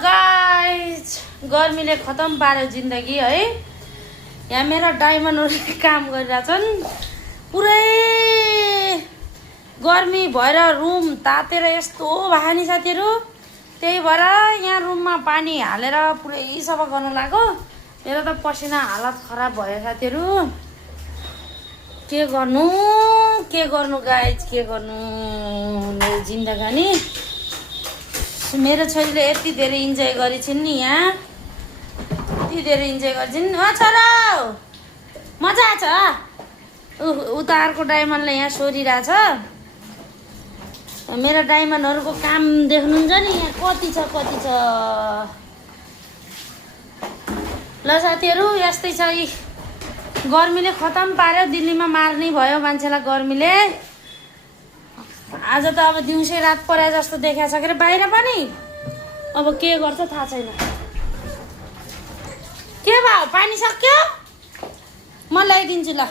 Guys गर्मीले खतम पार्यो जिन्दगी है। यहाँ मेरा डायमन्डहरुले काम गरिरहेछन्। पुरै गर्मी भएर रुम तातेर यस्तो भयो नि साथीहरु। त्यही भएर यहाँ रुममा पानी हालेर पुरै सफा गर्न लाग्यो। मेरो त पसिना हालत खराब भयो साथीहरु। के गर्नु गाइज, के गर्नु मेरो जिन्दगानी। मेरो छोरीले यति धेरै इन्जोय गरिछिन् नि यहाँ, यति धेरै इन्जोय गरिछिन्। छोरा मजा आछ। उता अर्को डायमन्डले यहाँ सोरिरहेछ। मेरो डायमन्डहरुको काम देख्नुहुन्छ नि यहाँ कति छ। ल साथीहरु यस्तै छ। गर्मीले खतम पार्यो। दिल्लीमा मार्ने भयो मान्छेलाई गर्मीले। आज त अब दिउँसै रात परे जस्तो देखा छ के बाहिर पनि। अब के गर्छ थाहा छैन। के भयो पानी सक्यो? म ल्याइदिन्छु ल।